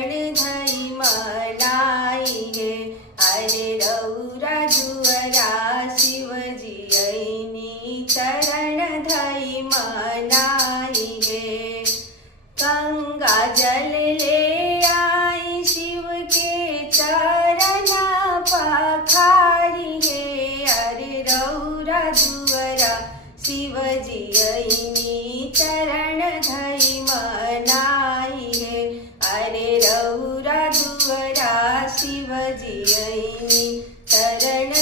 चरण धई मनाई गे। अरे रौरा दुअरा शिवजी ऐनी चरण धई मनाई गे। गंगा जल ले आई शिव के चरण पखारी गे। अरे रौरा दुअरा शिवजी ऐनी चरण धई मनाई गे। अरे रौरा दुअरा शिवजी ऐनी चरण